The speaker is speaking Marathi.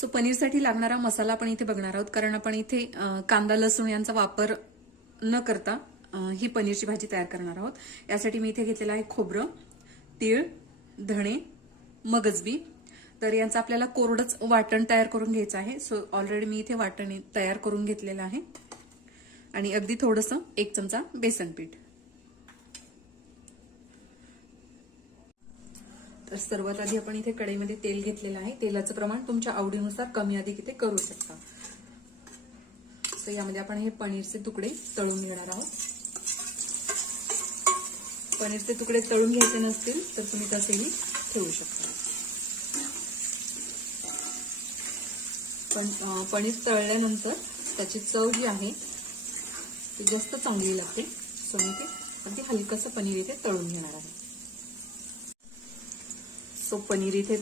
सो पनीरसाठी लागणारा मसाला आपण इथे बघणार आहोत, कारण आपण इथे कांदा लसूण यांचा वापर न करता ही पनीरची भाजी तयार करणार आहोत. यासाठी मी इथे घेतलेलं आहे खोबरं, तीळ, धणे, मगजबी. तर यांचं आपल्याला कोरडंच वाटण तयार करून घ्यायचं आहे. सो ऑलरेडी मी इथे वाटण तयार करून घेतलेलं आहे. आणि अगदी थोडंसं 1 चमचा बेसन पीठ. तर सर्वात आधी आपण इथे कढईमध्ये तेल घेतलेलं आहे. तेलाचं प्रमाण तुमच्या आवडीनुसार कमी अधिक इथे करू शकता. तर यामध्ये आपण हे पनीरचे तुकडे तळून घेणार आहोत. पनीरचे तुकडे तळून घ्यायचे नसतील तर तुम्ही तसेही ठेवू शकता. पण पनीर तळल्यानंतर त्याची चव जी आहे ती जास्त चांगली लागते. सो मी ते अगदी हलकंसं पनीर इथे तळून घेणार आहे. सो पनीर इथे